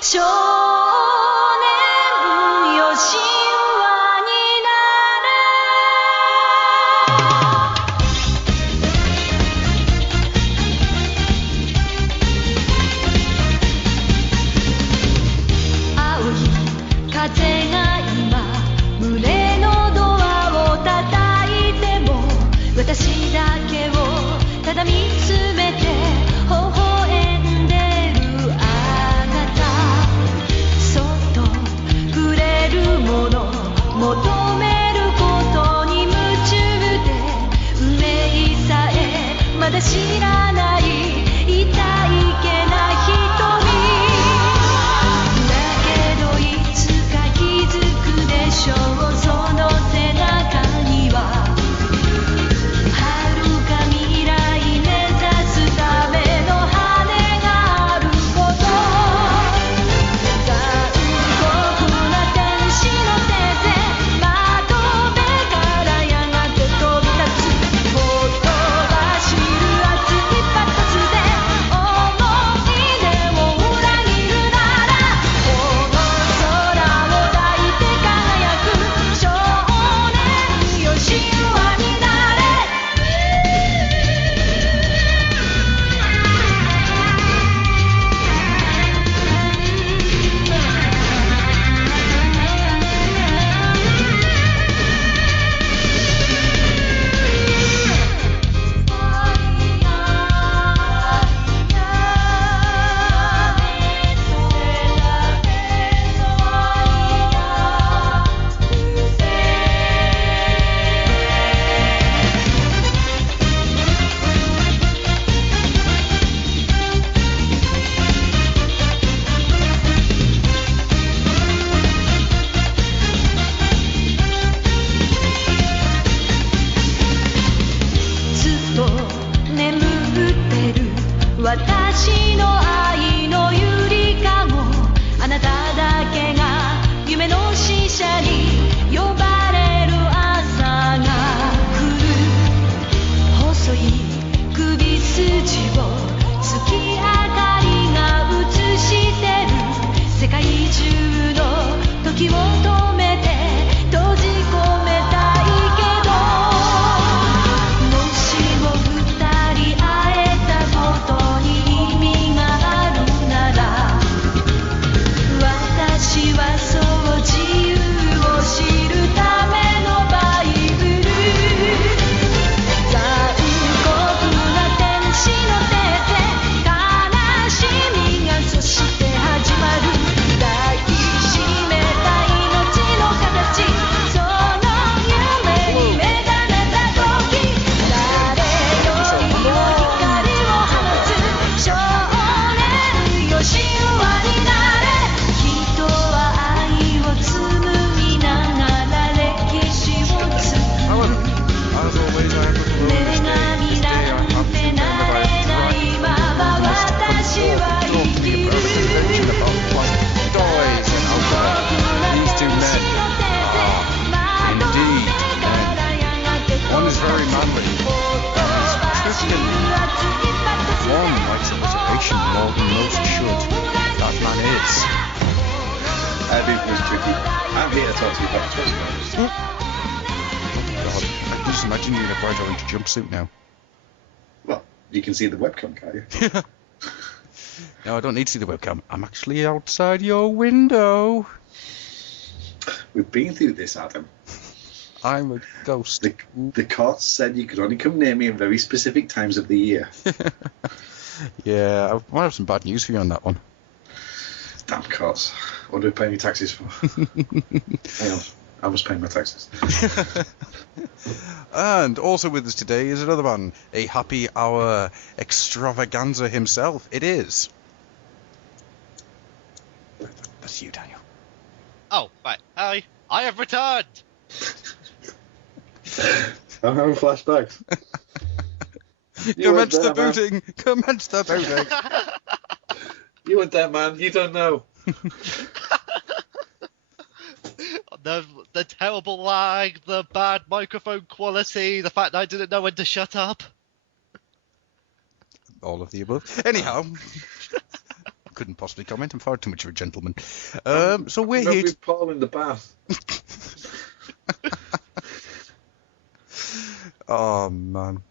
少年よ神話になれ青い風が今胸のドアを叩いても私だけをただ見つめて微笑んでるあなたそっと触れるもの求めることに夢中で運命さえまだ知らない痛いけな瞳だけどいつか気づくでしょうその背中には遥か未来目指すための羽があること残酷な天使の手で窓辺からやがて飛び立つほとばしる熱いパトスで思い出を裏切るならこの空を抱いて輝く少年よ神話になれずっと眠ってる私の愛のゆりかごあなただけが夢の使者に呼ばれる朝が来る細い首筋を月明かりが映してる世界中の時を止めて閉じ込めたいけどもしも二人会えたことに意味があるなら私はそう自由を知るためのバイブル残酷な天使の手で悲しみがそして始まる抱きしめた命の形その夢に目覚めた時誰よりも光を放つ少年よ神話になれ人は愛を紡ぎながら歴史を作る As always, I have a 女神なんてなれないまま私は生きる about plastic toys and alcohol. These two men are indeed men. One is very manly. He's Christian. One likes alliteration more than most should. That man is. Eddie was tricky. I'm here to talk to you about Twitter. God, I can just imagine you in a bright orange jumpsuit now. Well, you can see the webcam, can't you? No, I don't need to see the webcam. I'm actually outside your window. We've been through this, Adam. I'm a ghost. The court said you could only come near me in very specific times of the year. Yeah, I might have some bad news for you on that one. Damn courts. What do we pay me taxes for? Hang on. I must pay my taxes. And also with us today is another man, a happy hour extravaganza himself. It is. That's you, Daniel. Oh, right. Hi. I have returned. I'm having flashbacks. Commence the booting. Commence the booting. You weren't there, man. You don't know. the terrible lag, the bad microphone quality, the fact that I didn't know when to shut up. All of the above. Anyhow, couldn't possibly comment. I'm far too much of a gentleman. So we're here. With Paul in the bath. Oh man,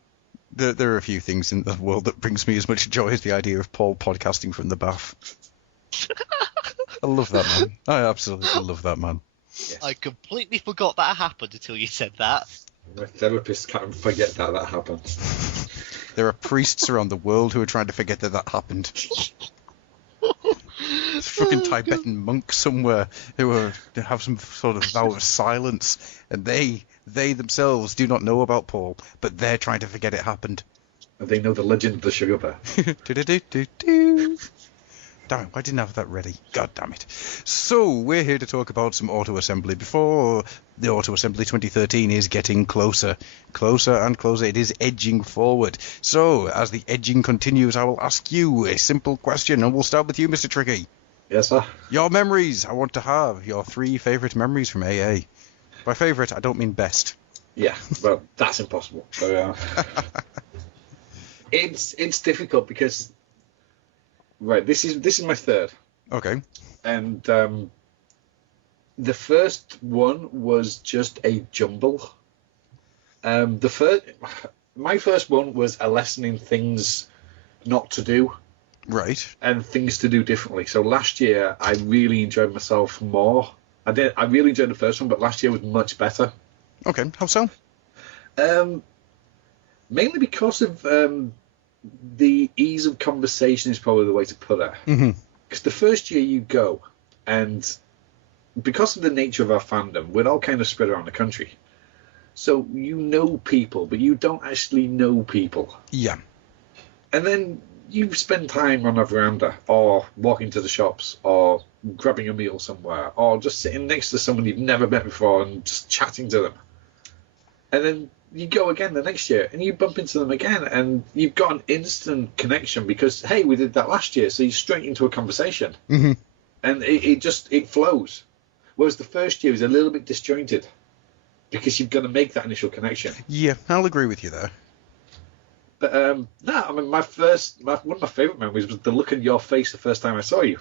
there are a few things in the world that brings me as much joy as the idea of Paul podcasting from the bath. I love that man. I absolutely love that man. Yes. I completely forgot that happened until you said that. My therapist can't forget that happened. There are priests around the world who are trying to forget that happened. There's fucking Tibetan monks somewhere who have some sort of vow of silence, and they themselves do not know about Paul, but they're trying to forget it happened. And they know the legend of the sugar bear. Do-do-do-do-do. Damn it, why didn't I have that ready? God damn it. So, we're here to talk about some Auto Assembly. Before the Auto Assembly 2013 is getting closer. Closer and closer. It is edging forward. So, as the edging continues, I will ask you a simple question, and we'll start with you, Mr. Tricky. Yes, sir. Your memories. I want to have your 3 favourite memories from AA. By favourite, I don't mean best. Yeah, well, that's impossible. So, it's difficult because, right, this is my third, Okay. and the first one was just a jumble. My first one was a lesson in things not to do Right. and things to do differently. So last year I really enjoyed myself more. I really enjoyed the first one, but last year was much better. Okay. How so? Mainly because of the ease of conversation is probably the way to put it. Mm-hmm. Because the first year you go, and because of the nature of our fandom, we're all kind of spread around the country. So you know people, but you don't actually know people. Yeah. And then you spend time on a veranda, or walking to the shops, or grabbing a meal somewhere, or just sitting next to someone you've never met before and just chatting to them. And then you go again the next year, and you bump into them again, and you've got an instant connection because, hey, we did that last year, so you're straight into a conversation. Mm-hmm. And it flows. Whereas the first year is a little bit disjointed because you've got to make that initial connection. Yeah, I'll agree with you there. But no, I mean, one of my favourite memories was the look on your face the first time I saw you.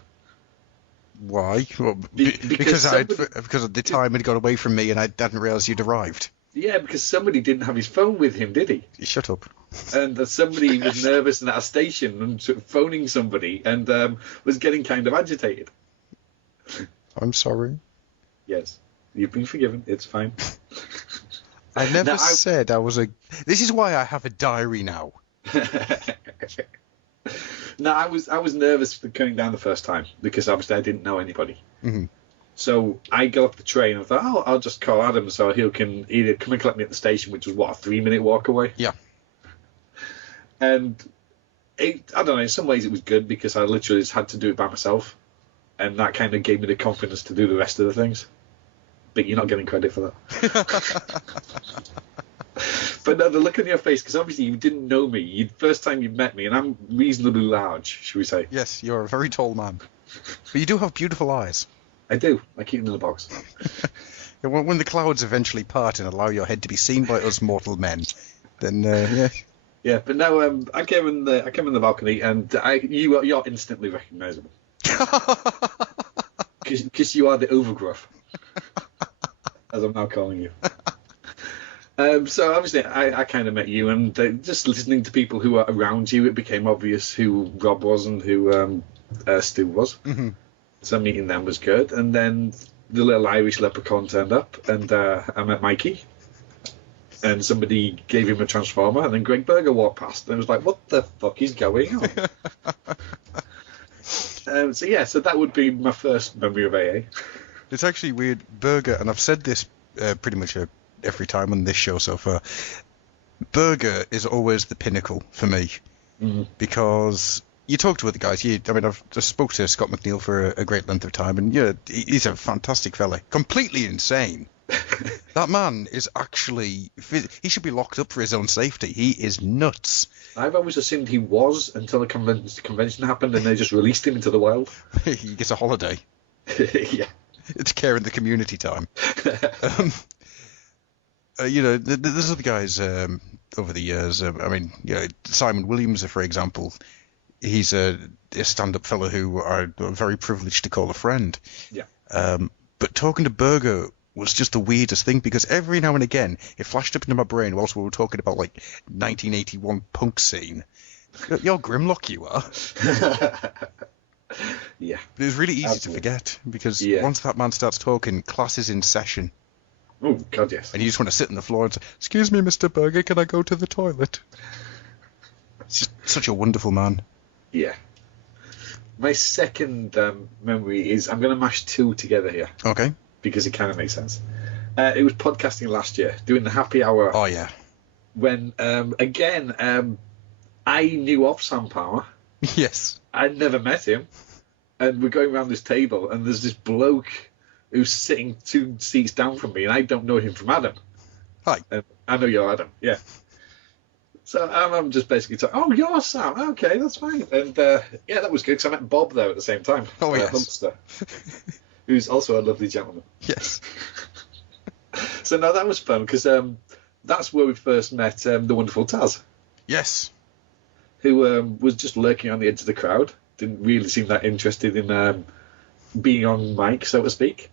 Why? Well, because because the time had got away from me and I didn't realise you'd arrived. Yeah, because somebody didn't have his phone with him, did he? Shut up. And somebody was nervous and at a station and sort of phoning somebody and was getting kind of agitated. I'm sorry. Yes, you've been forgiven. It's fine. I never said I was a... This is why I have a diary now. No, I was nervous for coming down the first time because obviously I didn't know anybody. Mm-hmm. So I got off the train and thought, I'll just call Adam so he can either come and collect me at the station, which was, what, a 3-minute walk away? Yeah. And I don't know, in some ways it was good because I literally just had to do it by myself. And that kind of gave me the confidence to do the rest of the things. But you're not getting credit for that. But no, the look on your face, because obviously you didn't know me. First time you met me, and I'm reasonably large, should we say. Yes, you're a very tall man. But you do have beautiful eyes. I do. I keep them in the box. When the clouds eventually part and allow your head to be seen by us mortal men, then, yeah. Yeah, but no, I came in the balcony, and you're instantly recognisable. Because you are the overgruff, as I'm now calling you. So obviously I kind of met you, and just listening to people who are around you, it became obvious who Rob was and who Stu was. Mm-hmm. So meeting them was good. And then the little Irish leprechaun turned up, and I met Mikey. And somebody gave him a transformer, and then Greg Berger walked past, and I was like, what the fuck is going on? So that would be my first memory of AA. It's actually weird. Berger, and I've said this pretty much every time on this show so far, Berger is always the pinnacle for me. Mm-hmm. Because you talk to other guys. I've just spoke to Scott McNeil for a great length of time, and yeah, he's a fantastic fella. Completely insane. That man is actually... He should be locked up for his own safety. He is nuts. I've always assumed he was until the convention happened and they just released him into the wild. He gets a holiday. Yeah. It's care in the community time. There's other guys over the years. Simon Williams, for example. He's a stand-up fellow who I'm very privileged to call a friend. Yeah. But talking to Berger was just the weirdest thing, because every now and again it flashed up into my brain whilst we were talking about 1981 punk scene. You're Grimlock, you are. Yeah. But it's really easy Absolutely. to forget, because Yeah. once that man starts talking, class is in session. Oh, God, yes. And you just want to sit on the floor and say, "Excuse me, Mr. Berger, can I go to the toilet?" It's just such a wonderful man. Yeah. My second memory is, I'm going to mash two together here Okay. because it kind of makes sense. It was podcasting last year, doing the happy hour. Oh, yeah. When, I knew of Sam Palmer. Yes. I'd never met him. And we're going around this table, and there's this bloke who's sitting 2 seats down from me, and I don't know him from Adam. Hi. I know you're Adam, yeah. So I'm just basically talking, "Oh, you're Sam, okay, that's fine." And yeah, that was good, because I met Bob there at the same time. Oh, yes. Humpster, who's also a lovely gentleman. Yes. So no, that was fun, because that's where we first met the wonderful Taz, Yes. who was just lurking on the edge of the crowd. Didn't really seem that interested in being on mic, so to speak.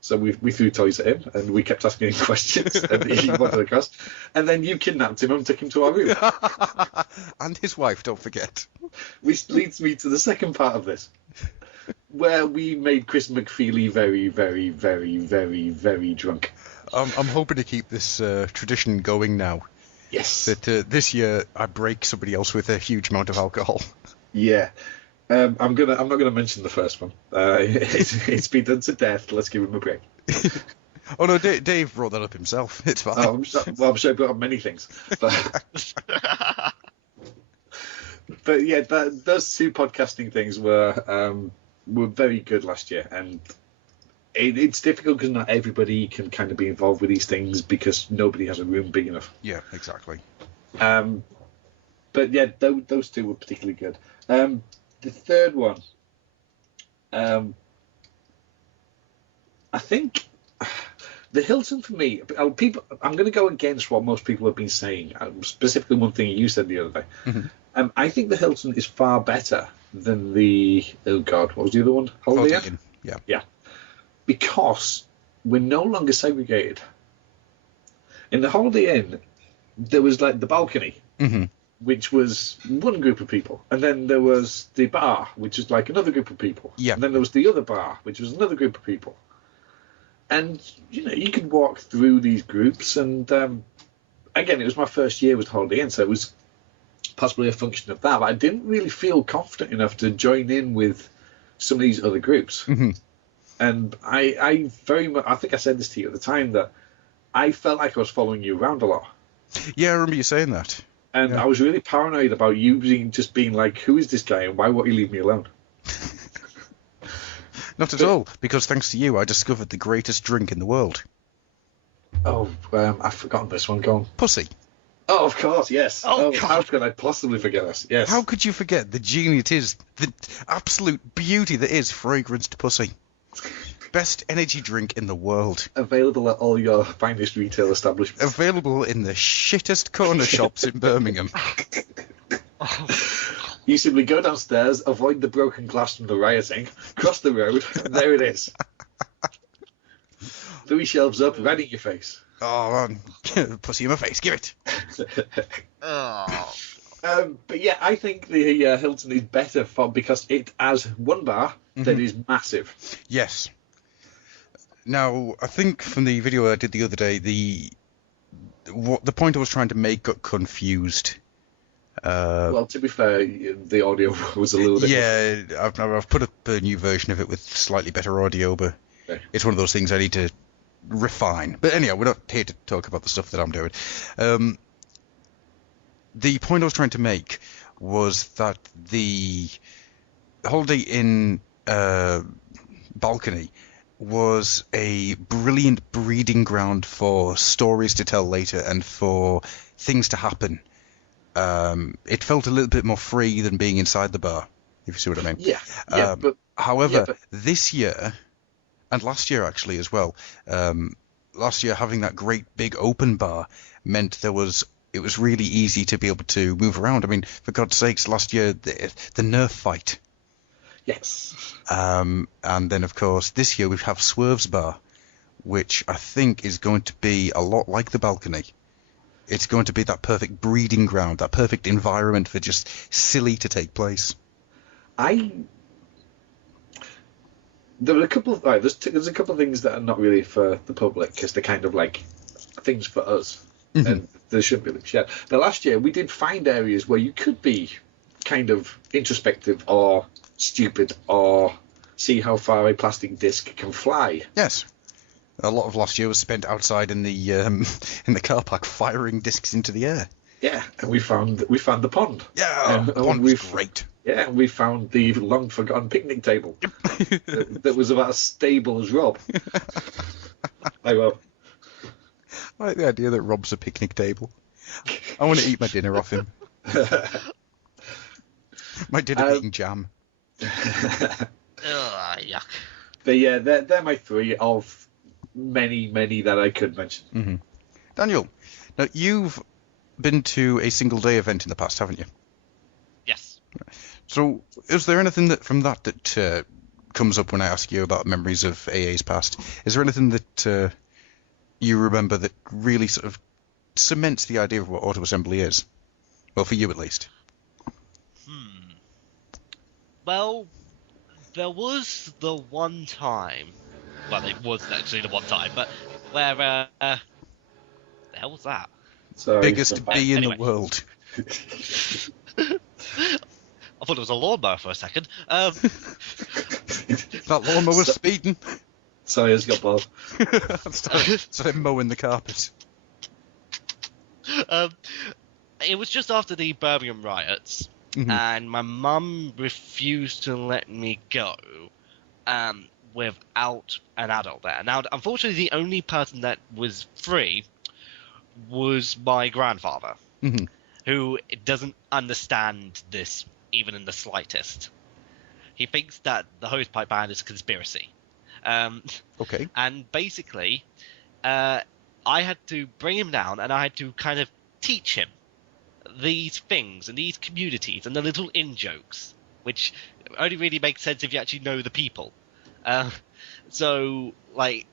So we threw toys at him, and we kept asking him questions, and he wandered across. And then you kidnapped him and took him to our room. And his wife, don't forget. Which leads me to the second part of this, where we made Chris McFeely very, very, very, very, very drunk. I'm hoping to keep this tradition going now. Yes. That this year I break somebody else with a huge amount of alcohol. Yeah. I'm not gonna mention the first one. It's been done to death. Let's give him a break. Oh no, Dave brought that up himself. It's fine. I'm sure he brought up many things, but yeah, those two podcasting things were very good last year, and it's difficult because not everybody can kind of be involved with these things because nobody has a room big enough. Yeah, exactly. But yeah, those two were particularly good. The third one, I think the Hilton for me. I'm going to go against what most people have been saying. Specifically, one thing you said the other day. Mm-hmm. I think the Hilton is far better than the what was the other one? Holiday Inn? Yeah. Yeah. Because we're no longer segregated. In the Holiday Inn, there was like the balcony. Mm-hmm. Which was one group of people, and then there was the bar, which is like another group of people. Yeah. And then there was the other bar, which was another group of people. And you could walk through these groups, and again, it was my first year with Holiday Inn, so it was possibly a function of that. But I didn't really feel confident enough to join in with some of these other groups. Mm-hmm. And I very much, I think I said this to you at the time, that I felt like I was following you around a lot. Yeah, I remember you saying that. And Yeah. I was really paranoid about you just being like, "Who is this guy, and why won't he leave me alone?" Not at all, because thanks to you, I discovered the greatest drink in the world. Oh, I've forgotten this one. Go on. Pussy. Oh, of course, yes. Oh, how God. could I possibly forget this? Yes. How could you forget the genie it is, the absolute beauty that is fragranced pussy? Best energy drink in the world. Available at all your finest retail establishments. Available in the shittest corner shops in Birmingham. You simply go downstairs, avoid the broken glass from the rioting, cross the road, and there it is. 3 shelves up, right in your face. Oh, man. Pussy in my face, give it. Oh. But yeah, I think the Hilton is better because it has one bar that is massive. Yes. Now, I think from the video I did the other day, the point I was trying to make got confused. Well, to be fair, the audio was a little bit... Yeah, I've put up a new version of it with slightly better audio, but Okay. it's one of those things I need to refine. But anyhow, we're not here to talk about the stuff that I'm doing. The point I was trying to make was that the Holiday Inn balcony was a brilliant breeding ground for stories to tell later and for things to happen. It felt a little bit more free than being inside the bar, if you see what I mean. Yeah, but However, yeah, but- this year, And last year, actually, as well. Last year, having that great big open bar meant it was really easy to be able to move around. I mean, for God's sakes, last year, the Nerf fight. Yes. And then, of course, this year we have Swerve's bar, which I think is going to be a lot like the balcony. It's going to be that perfect breeding ground, that perfect environment for just silly to take place. There are a couple of there's a couple of things that are not really for the public because they're kind of like things for us, and they shouldn't be shared. But last year we did find areas where you could be kind of introspective or stupid or see how far a plastic disc can fly. Yes. A lot of last year was spent outside in the car park firing discs into the air. Yeah, and we found the pond. Yeah, the pond was great. Yeah, and we found the long forgotten picnic table that was about as stable as Rob. I will. I like the idea that Rob's a picnic table. I want to eat my dinner off him. My dinner being jam. Ugh, yuck. But yeah, they're my three of many that I could mention. Mm-hmm. Daniel, now you've been to a single day event in the past, haven't you? Yes. So, is there anything from that comes up when I ask you about memories of AA's past? Is there anything that you remember that really sort of cements the idea of what auto assembly is? Well, for you at least. Well, there was the one time. Well, it wasn't actually the one time, but where the hell was that? So Biggest bee in Anyway. the world. I thought it was a lawnmower for a second. That lawnmower was speeding. Sorry, I just got bored. Started mowing the carpet. It was just after the Birmingham riots, and my mum refused to let me go without an adult there. Now, unfortunately, the only person that was free was my grandfather, who doesn't understand this even in the slightest. He thinks that the Hosepipe Band is a conspiracy. Okay. And basically, I had to bring him down, and I had to kind of teach him these things and these communities and the little in-jokes, which only really makes sense if you actually know the people. So, like,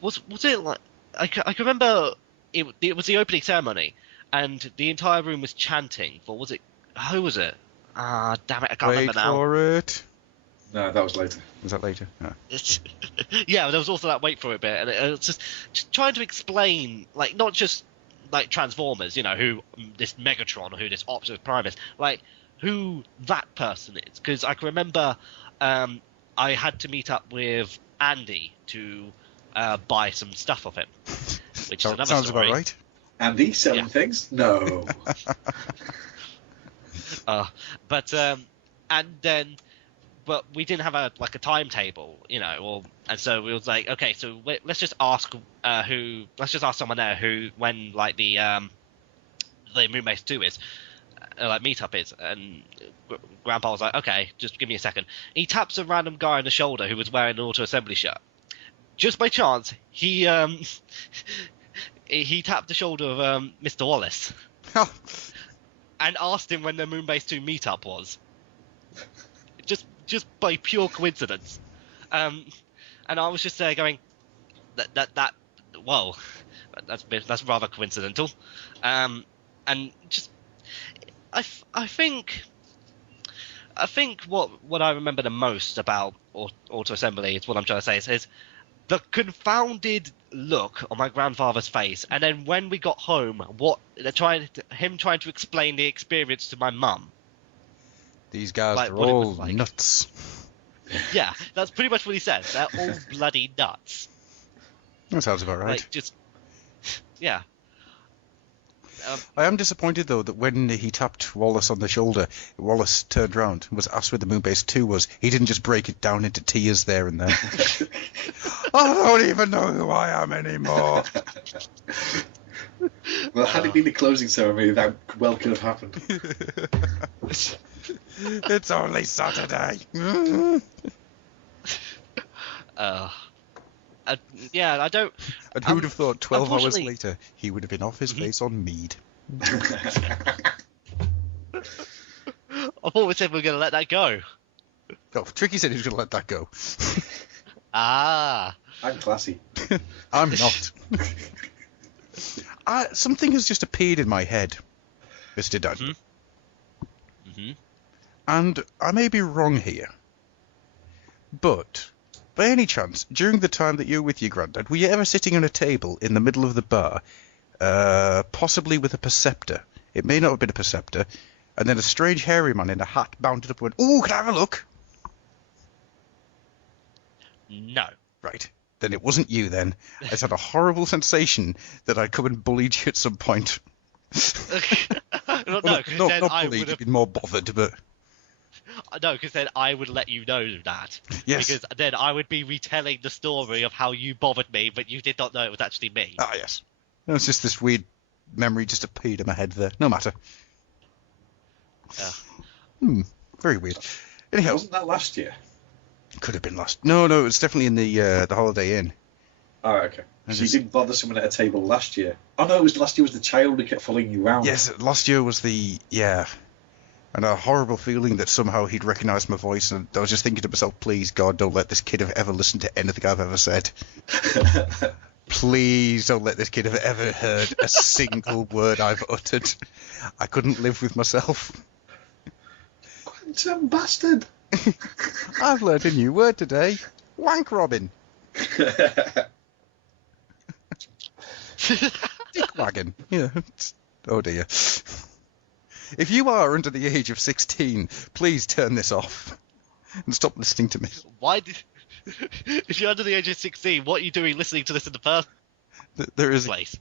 was it like... I can remember it was the opening ceremony, and the entire room was chanting for... Who was it? Damn it, I can't remember now. Wait for it. No, that was later. Was that later? No. Yeah, there was also that wait for it bit, and it was just trying to explain, like, not just like Transformers, you know, who this Megatron, who this Optimus Prime is, like, who that person is. Because I can remember I had to meet up with Andy to buy some stuff of him, which is another Sounds story. about right. Andy selling things? No. But we didn't have a timetable, you know, and so we was like, okay, so let's just ask someone there who, when like the Moonbase 2 is, like meetup is, and Grandpa was like, okay, just give me a second. He taps a random guy on the shoulder who was wearing an auto assembly shirt. Just by chance, he tapped the shoulder of Mr. Wallace and asked him when the Moonbase 2 meetup was. Just by pure coincidence, and I was just there going, whoa, that's rather coincidental, and just I think what I remember the most about auto assembly is what I'm trying to say is the confounded look on my grandfather's face, and then when we got home, trying to explain the experience to my mum. These guys Like, are what it was all like. nuts. Yeah, that's pretty much what he said. They're all bloody nuts. That sounds about right. Like, just... Yeah. I am disappointed, though, that when he tapped Wallace on the shoulder, Wallace turned round and was asked where the Moonbase 2 was. He didn't just break it down into tears there and then. I don't even know who I am anymore. Well, had it been the closing ceremony, that well could have happened. It's only Saturday. Yeah, I don't. And who would have thought 12 hours unfortunately- later he would have been off his face on mead? I thought we said we were going to let that go. Oh, Tricky said he was going to let that go. Ah. I'm classy. I'm not. Something has just appeared in my head, Mr. Daniel. Mm-hmm. And I may be wrong here, but by any chance, during the time that you were with your granddad, were you ever sitting on a table in the middle of the bar, possibly with a Perceptor? It may not have been a Perceptor, and then a strange hairy man in a hat bounded up and went, "Ooh, can I have a look?" No. Right. Then it wasn't you then. I just had a horrible sensation that I'd come and bullied you at some point. Well, no, Well, because not then I bullied, would you'd have. been more bothered, but No, because then I would let you know that. yes. Because then I would be retelling the story of how you bothered me, but you did not know it was actually me. Ah, yes. It was just this weird memory just appeared in my head there. No matter. Yeah. Very weird. Anyhow, Wasn't that last year? could have been last. No, it was definitely in the Holiday Inn. Oh, okay. I So you just- didn't bother someone at a table last year? Oh no, it was last year. Was the child who kept following you around? Yes, last year was and a horrible feeling that somehow he'd recognised my voice, and I was just thinking to myself, please God, don't let this kid have ever listened to anything I've ever said. Please don't let this kid have ever heard a single word I've uttered. I couldn't live with myself. Quantum bastard. I've learned a new word today. Wank Robin. Dick wagon. Yeah. Oh dear. If you are under the age of 16, please turn this off and stop listening to me. Why did... If you're under the age of 16, what are you doing listening to this in the first There is place?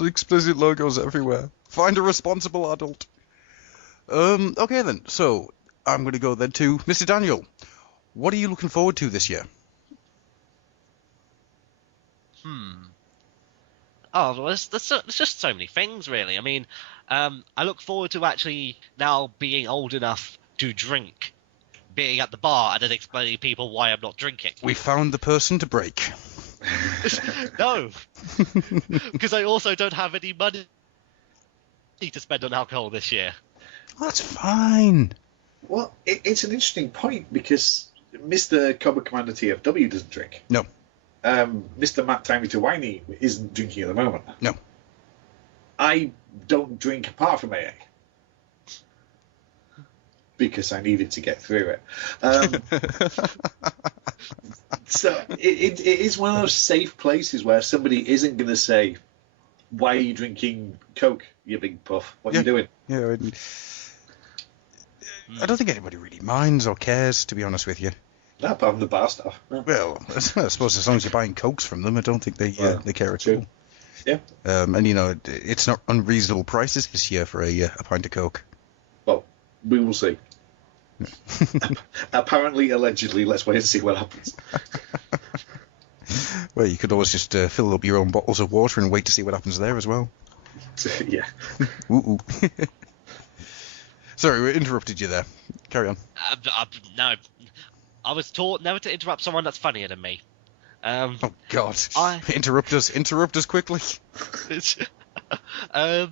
explicit logos everywhere. Find a responsible adult. Okay then. So I'm going to go then to Mr. Daniel. What are you looking forward to this year? Oh, well, there's just so many things, really. I mean, I look forward to actually now being old enough to drink, being at the bar and then explaining to people why I'm not drinking. We found the person to break. No, because I also don't have any money to spend on alcohol this year. That's fine. Well, it's an interesting point because Mr. Cobra Commander TFW doesn't drink. No. Mr. Matt Timey to Winey isn't drinking at the moment. No. I don't drink apart from AA. Because I needed to get through it. So it is one of those safe places where somebody isn't going to say, "Why are you drinking Coke, you big puff? What are you doing?" Yeah, I don't think anybody really minds or cares, to be honest with you. No, apart from the bar staff. No. Well, I suppose as long as you're buying Cokes from them, I don't think they care at true. all. Yeah. And it's not unreasonable prices this year for a pint of Coke. Well, we will see. Apparently, allegedly, let's wait and see what happens. Well, you could always just fill up your own bottles of water and wait to see what happens there as well. Yeah. Ooh. Sorry, we interrupted you there. Carry on. No, I was taught never to interrupt someone that's funnier than me. Oh God! I- Interrupt us quickly. I'm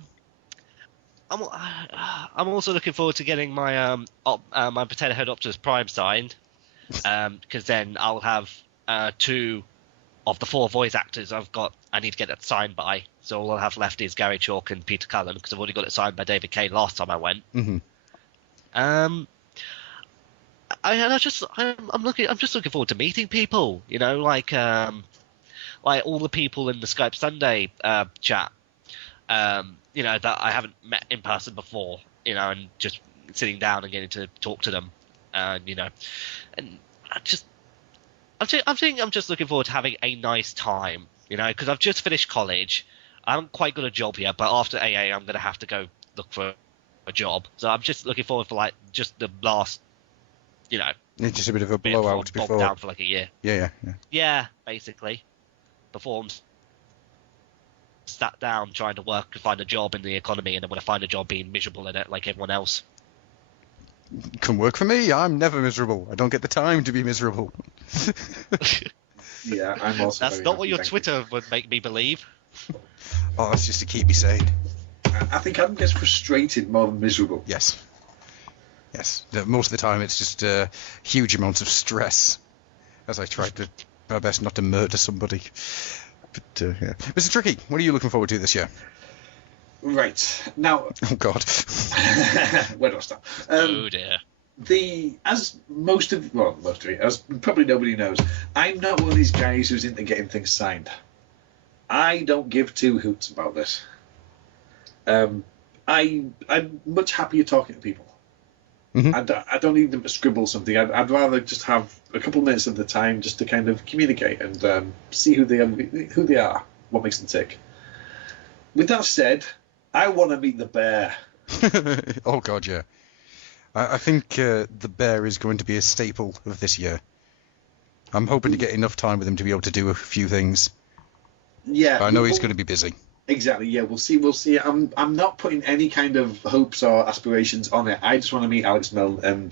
also looking forward to getting my my Potato Head Optimus Prime signed, because then I'll have 2 of the 4 voice actors I need to get that signed by. So all I'll have left is Gary Chalk and Peter Cullen, because I've already got it signed by David Kane last time I went. Mm-hmm. I'm just looking forward to meeting people. You know, like all the people in the Skype Sunday chat. You know, that I haven't met in person before. You know, and just sitting down and getting to talk to them. You know, and I'm just looking forward to having a nice time. You know, because I've just finished college. I haven't quite got a job yet, but after AA, I'm gonna have to go look for a job. So I'm just looking forward for like just the last, you know, It's just a bit of a bit blowout bogged before. down for like a year. Yeah. Yeah, basically. Before I'm sat down trying to work and find a job in the economy, and then when I find a job being miserable in it like everyone else. Can work for me. I'm never miserable. I don't get the time to be miserable. Yeah, I'm also. That's very not happy, what your thank you. Twitter would make me believe. Oh, that's just to keep me sane. I think Adam gets frustrated more than miserable. Yes. Yes. Most of the time, it's just huge amounts of stress as I try to my best not to murder somebody. But yeah, Mr. Tricky, what are you looking forward to this year? Right now, Oh God. where do I start? Oh dear. As probably nobody knows, I'm not one of these guys who's into getting things signed. I don't give two hoots about this. I'm much happier talking to people. Mhm. I don't need them to scribble something. I'd rather just have a couple of minutes of the time just to kind of communicate and see who they are, what makes them tick. With that said, I want to meet the bear. Oh God, yeah. I think the bear is going to be a staple of this year. I'm hoping to get enough time with him to be able to do a few things. Yeah, I know he's going to be busy. Exactly. Yeah, we'll see. I'm not putting any kind of hopes or aspirations on it. I just want to meet Alex Milne and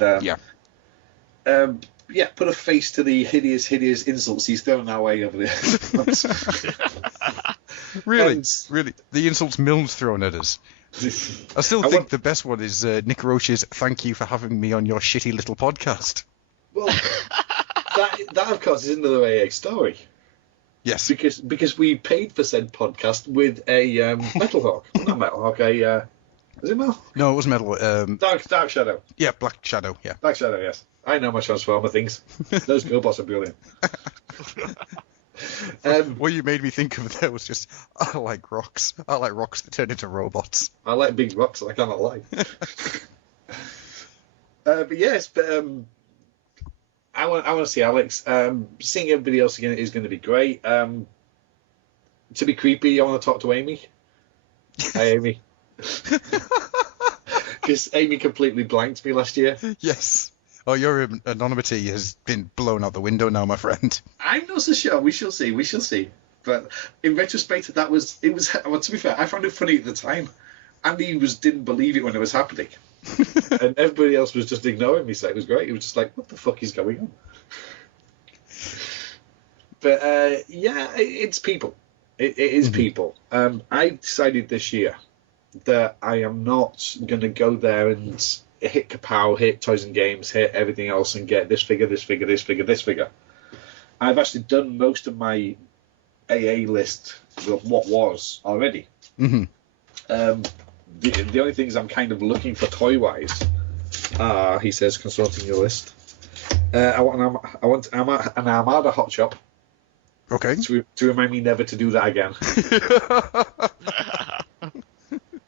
put a face to the hideous insults he's thrown our way over there. Really, And- really, the insults Milne's thrown at us. I still think the best one is Nick Roach's "Thank you for having me on your shitty little podcast." Well, that of course is another AA story Yes. because we paid for said podcast with a Metal Hawk, not Metal Hawk, is it Metal? No, it was metal. Dark Shadow. Yeah, Black Shadow. Yeah. Black Shadow, yes. I know my Transformer things. Those GoBots are brilliant. What you made me think of there was just, I like rocks. I like rocks that turn into robots. I like big rocks, I cannot lie. But yes, I want to see Alex. Seeing everybody else again is going to be great. To be creepy, I want to talk to Amy. Hi, Amy. Because Amy completely blanked me last year. Yes. Oh, your anonymity has been blown out the window now, my friend. I'm not so sure. We shall see. But in retrospect, it was. Well, to be fair, I found it funny at the time. Andy didn't believe it when it was happening, and everybody else was just ignoring me. So it was great. It was just like, what the fuck is going on? But it's people. It is people. I decided this year that I am not going to go there and hit Kapow, hit Toys and Games, hit everything else and get this figure. I've actually done most of my AA list of what was already. Mm-hmm. The only things I'm kind of looking for toy-wise are, he says, consulting your list. I want an Armada Hot Shop Okay. to remind me never to do that again.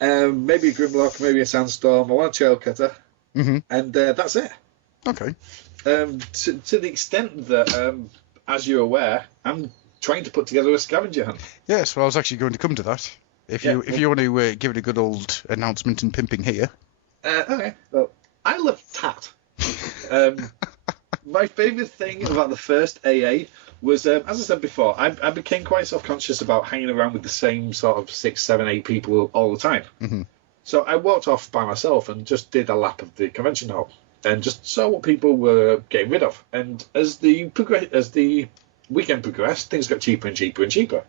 Maybe a Grimlock, maybe a Sandstorm. I want a Trail Cutter, Mm-hmm. and that's it. Okay. To the extent that, as you're aware, I'm trying to put together a scavenger hunt. Yes, well, I was actually going to come to that. If you want to give it a good old announcement and pimping here. Okay. Well, I love tat. My favourite thing about the first AA was, as I said before, I became quite self-conscious about hanging around with the same sort of 6, 7, 8 people all the time. Mm-hmm. So I walked off by myself and just did a lap of the convention hall and just saw what people were getting rid of. And as the weekend progressed, things got cheaper and cheaper and cheaper.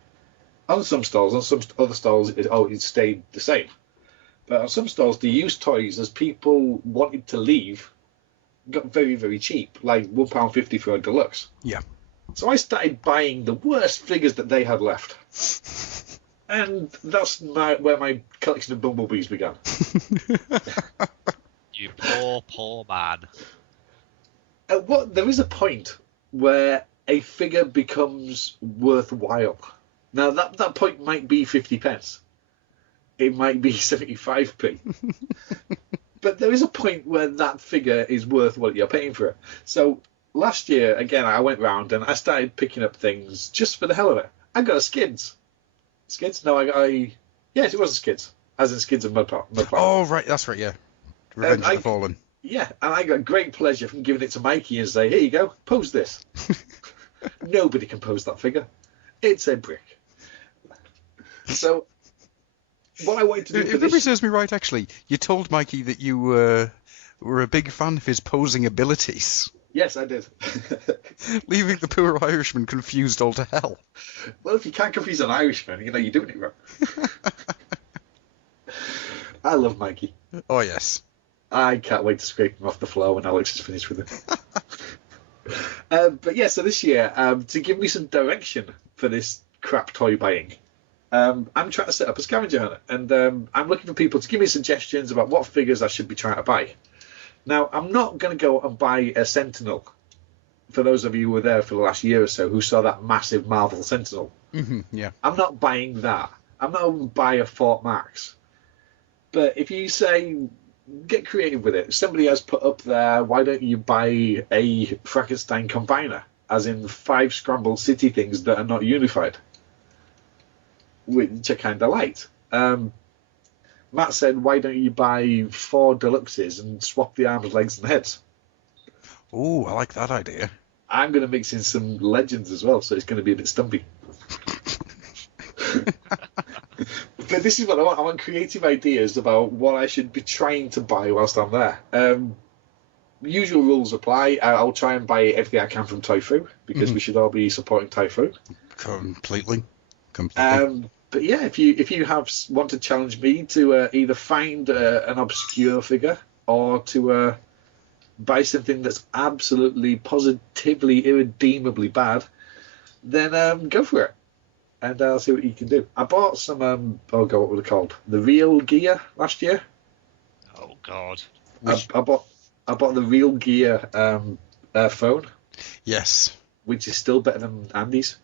On some stalls, on some other stalls, it stayed the same. But on some stalls, the used toys, as people wanted to leave, got very, very cheap, like £1.50 for a deluxe. Yeah. So I started buying the worst figures that they had left. And that's where my collection of bumblebees began. You poor man. There is a point where a figure becomes worthwhile. Now, that point might be 50p. It might be 75p. But there is a point where that figure is worth what you're paying for it. So last year, again, I went round and I started picking up things just for the hell of it. I got a Skids. Skids? No, yes, it was a Skids. As in Skids and Mudpie. Oh, right, that's right, yeah. Revenge of the Fallen. Yeah, and I got great pleasure from giving it to Mikey and say, here you go, pose this. Nobody can pose that figure. It's a brick. So, what I wanted to do If memory serves me right, actually, you told Mikey that you were a big fan of his posing abilities. Yes, I did. Leaving the poor Irishman confused all to hell. Well, if you can't confuse an Irishman, you know you're doing it wrong. I love Mikey. Oh, yes. I can't wait to scrape him off the floor when Alex is finished with him. But yeah, so this year, to give me some direction for this crap toy buying, I'm trying to set up a scavenger hunt, and I'm looking for people to give me suggestions about what figures I should be trying to buy. Now, I'm not going to go and buy a Sentinel. For those of you who were there for the last year or so who saw that massive Marvel Sentinel, Yeah. I'm not buying that. I'm not going to buy a Fort Max. But if you say, get creative with it, somebody has put up there, why don't you buy a Frankenstein Combiner, as in 5 scrambled city things that are not unified, which I kind of liked. Matt said, why don't you buy 4 deluxes and swap the arms, legs, and heads? Ooh, I like that idea. I'm going to mix in some legends as well, so it's going to be a bit stumpy. But this is what I want. I want creative ideas about what I should be trying to buy whilst I'm there. Usual rules apply. I'll try and buy everything I can from Toy-Fu, because we should all be supporting Toy-Fu. Completely. But yeah, if you want to challenge me to either find an obscure figure or to buy something that's absolutely, positively, irredeemably bad, then go for it. And I'll see what you can do. I bought some, what were they called? The Real Gear last year. Oh God. I bought the Real Gear phone. Yes. Which is still better than Andy's.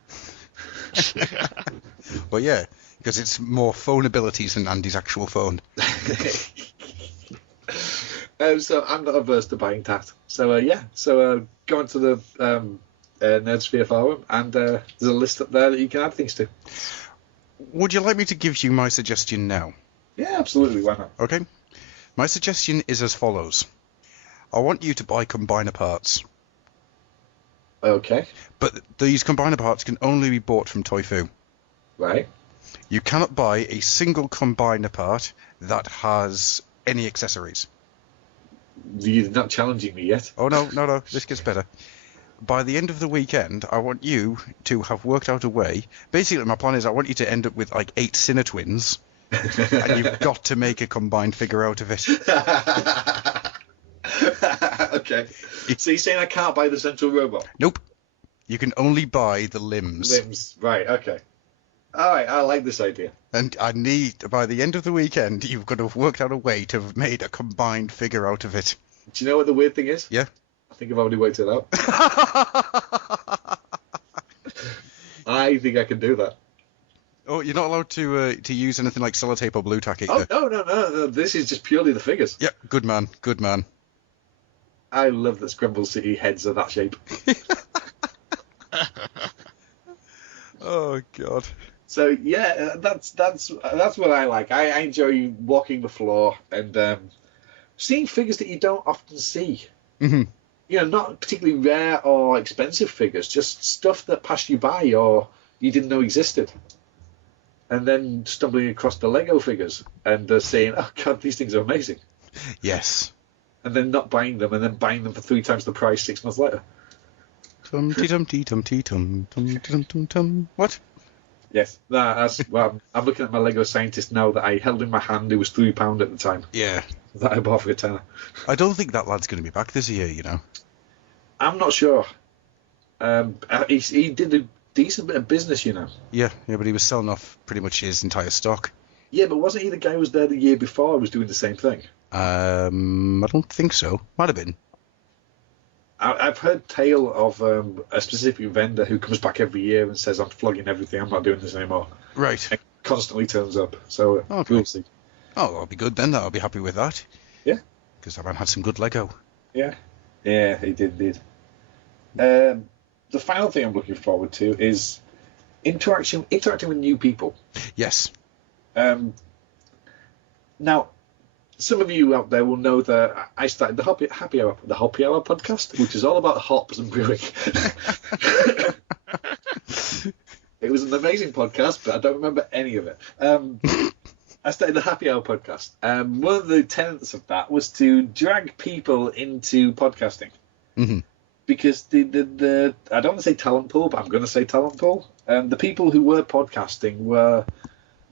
Well, yeah, because it's more phone abilities than Andy's actual phone. So I'm not averse to buying that. So go onto the Nerdsphere forum, and there's a list up there that you can add things to. Would you like me to give you my suggestion now? Yeah, absolutely. Why not? Okay. My suggestion is as follows. I want you to buy combiner parts. Okay. But these combiner parts can only be bought from Toy-Fu. Right. You cannot buy a single combiner part that has any accessories. You're not challenging me yet. Oh, no, this gets better. By the end of the weekend, I want you to have worked out a way. Basically, my plan is I want you to end up with like 8 Cinetwins, and you've got to make a combined figure out of it. Okay. So you're saying I can't buy the central robot? Nope. You can only buy the limbs. Limbs. Right, okay. All right, I like this idea. And I need, by the end of the weekend, you've got to have worked out a way to have made a combined figure out of it. Do you know what the weird thing is? Yeah. I think I've already worked it out. I think I can do that. Oh, you're not allowed to use anything like sellotape or blue tack Oh, either. no. This is just purely the figures. Yeah, good man. I love that Scramble City heads are that shape. Oh, God. So, yeah, that's what I like. I enjoy walking the floor and seeing figures that you don't often see. Mm-hmm. You know, not particularly rare or expensive figures, just stuff that passed you by or you didn't know existed. And then stumbling across the Lego figures and saying, oh, God, these things are amazing. Yes. And then not buying them and then buying them for 3 times the price 6 months later. Tum-tee-tum-tee-tum-tee-tum. What? Yes. That's, well, I'm looking at my Lego Scientist now that I held in my hand. It was £3 at the time. Yeah. That I bought for a tenner. I don't think that lad's going to be back this year, you know. I'm not sure. He did a decent bit of business, you know. Yeah, but he was selling off pretty much his entire stock. Yeah, but wasn't he the guy who was there the year before who was doing the same thing? I don't think so. Might have been. I've heard tale of a specific vendor who comes back every year and says, I'm flogging everything, I'm not doing this anymore. Right. And constantly turns up. So Okay. we'll see. Oh, that'll be good then. I'll be happy with that. Yeah. Because that man had some good Lego. Yeah. Yeah, he did indeed. The final thing I'm looking forward to is interacting with new people. Yes. Now, some of you out there will know that I started the Happy Hour podcast, which is all about hops and brewing. It was an amazing podcast, but I don't remember any of it. I started the Happy Hour podcast. One of the tenets of that was to drag people into podcasting. Mm-hmm. because the I don't want to say talent pool, but I'm going to say talent pool. The people who were podcasting were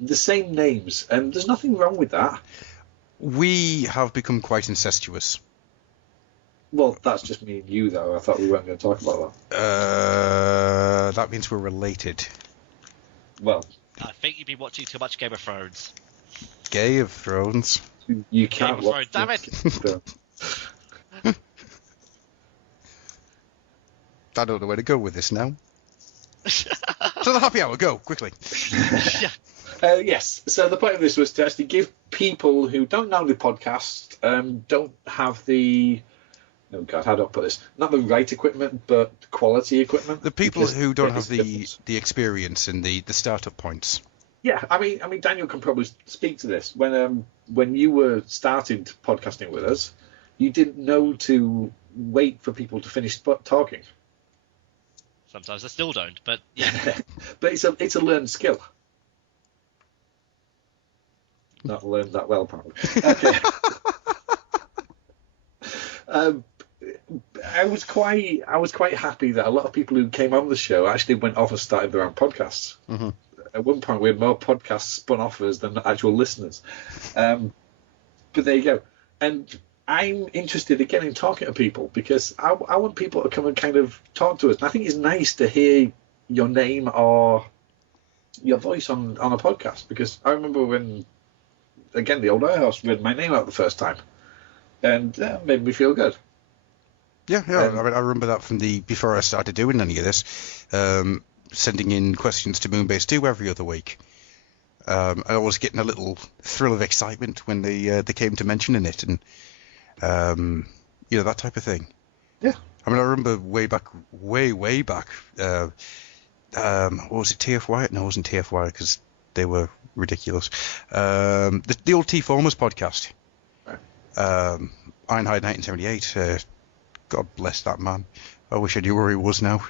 the same names, and there's nothing wrong with that. We have become quite incestuous. Well, that's just me and you, though. I thought we weren't going to talk about that. That means we're related. Well, I think you've been watching too much Game of Thrones. Game of Thrones. you can't. Game of Thrones, damn it! I don't know where to go with this now. So the happy hour, go quickly. Yes. So the point of this was to actually give people who don't know the podcast, don't have the, oh God, how do I put this? Not the right equipment, but quality equipment. The people because who don't there have is a difference. the experience and the startup points. Yeah, I mean, Daniel can probably speak to this. When you were starting podcasting with us, you didn't know to wait for people to finish talking. Sometimes I still don't, but yeah. But it's a learned skill. Not learned that well, apparently. Okay. I was quite happy that a lot of people who came on the show actually went off and started their own podcasts. Mm-hmm. At one point, we had more podcasts spun off us than actual listeners. But there you go. And I'm interested again in talking to people because I want people to come and kind of talk to us. And I think it's nice to hear your name or your voice on a podcast, because I remember when, again, the old House read my name out the first time, and that made me feel good. Yeah. I remember that from before I started doing any of this, sending in questions to Moonbase 2 every other week. I was getting a little thrill of excitement when they came to mentioning it, and that type of thing. Yeah. I mean, I remember way back. What was it, TFY? No, it wasn't TFY because they were ridiculous. The old T-Formers podcast. Right. Ironhide 1978. God bless that man. I wish I knew where he was now.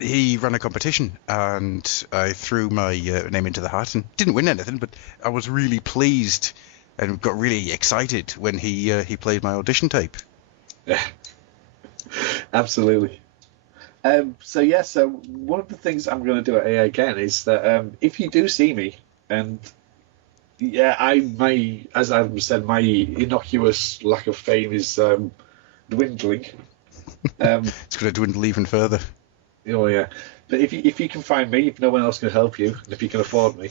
He ran a competition, and I threw my name into the hat and didn't win anything, but I was really pleased and got really excited when he played my audition tape. Yeah. Absolutely. So one of the things I'm going to do at AA again is that if you do see me, and as I've said, my innocuous lack of fame is dwindling. It's going to dwindle even further. Oh yeah, but if you can find me, if no one else can help you, and if you can afford me,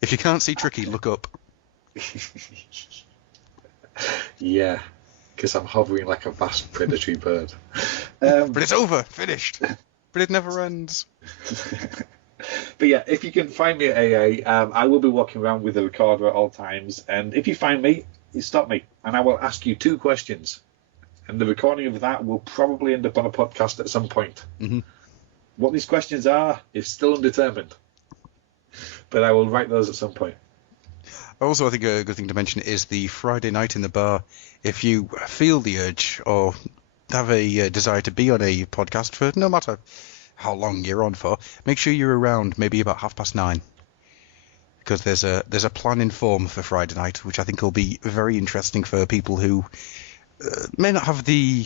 if you can't see Tricky, look up. Yeah, because I'm hovering like a vast predatory bird. But it's over, finished. But it never ends. But yeah, if you can find me at AA, I will be walking around with a recorder at all times, and if you find me, you stop me, and I will ask you 2 questions. And the recording of that will probably end up on a podcast at some point. Mm-hmm. What these questions are is still undetermined. But I will write those at some point. Also, I think a good thing to mention is the Friday night in the bar. If you feel the urge or have a desire to be on a podcast for no matter how long you're on for, make sure you're around maybe about 9:30. Because there's a plan in form for Friday night, which I think will be very interesting for people who may not have the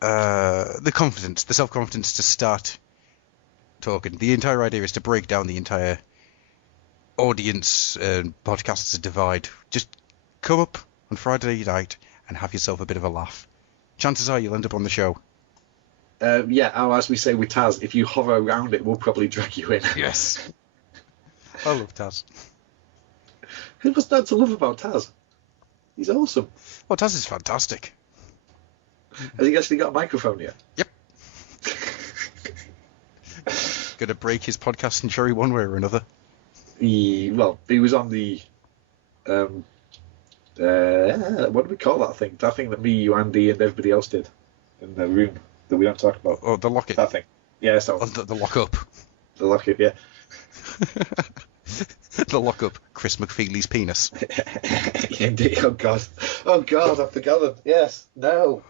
confidence, the self-confidence to start talking. The entire idea is to break down the entire audience podcasts divide. Just come up on Friday night and have yourself a bit of a laugh. Chances are you'll end up on the show. As we say with Taz, if you hover around it, we'll probably drag you in. Yes. I love Taz. Who was that to love about Taz? He's awesome. Oh, Taz is fantastic. Has he actually got a microphone yet? Yep. Gonna break his podcast in cherry one way or another. He was on the what do we call that thing? That thing that me, you, Andy, and everybody else did in the room that we don't talk about. Oh, the lock-it. That thing. Yeah, so the lock-up. The lock-it, yeah. The lock-up. Chris McFeely's penis. Indeed. Oh God, I've forgotten. Yes, no.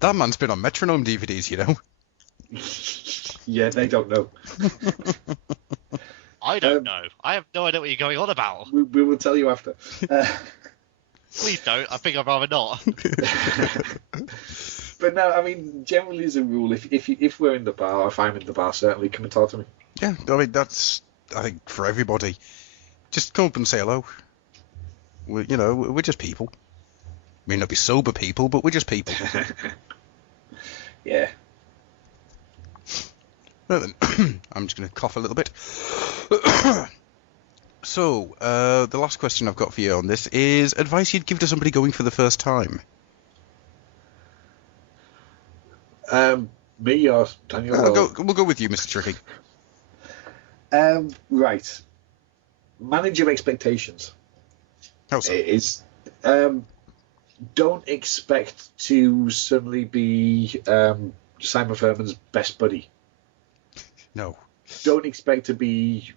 That man's been on Metronome DVDs, you know. Yeah, they don't know. I don't know. I have no idea what you're going on about. We will tell you after. Please don't. I think I'd rather not. But no, I mean, generally as a rule, if we're in the bar, or if I'm in the bar, certainly come and talk to me. Yeah, I mean, that's, I think, for everybody. Just come up and say hello. We're just people. May not be sober people, but we're just people. Yeah. Well then, I'm just going to cough a little bit. So, the last question I've got for you on this is advice you'd give to somebody going for the first time. Me or Daniel? We'll go with you, Mr. Tricky. Right. Manage your expectations. How so? Don't expect to suddenly be Simon Furman's best buddy. No. Don't expect to be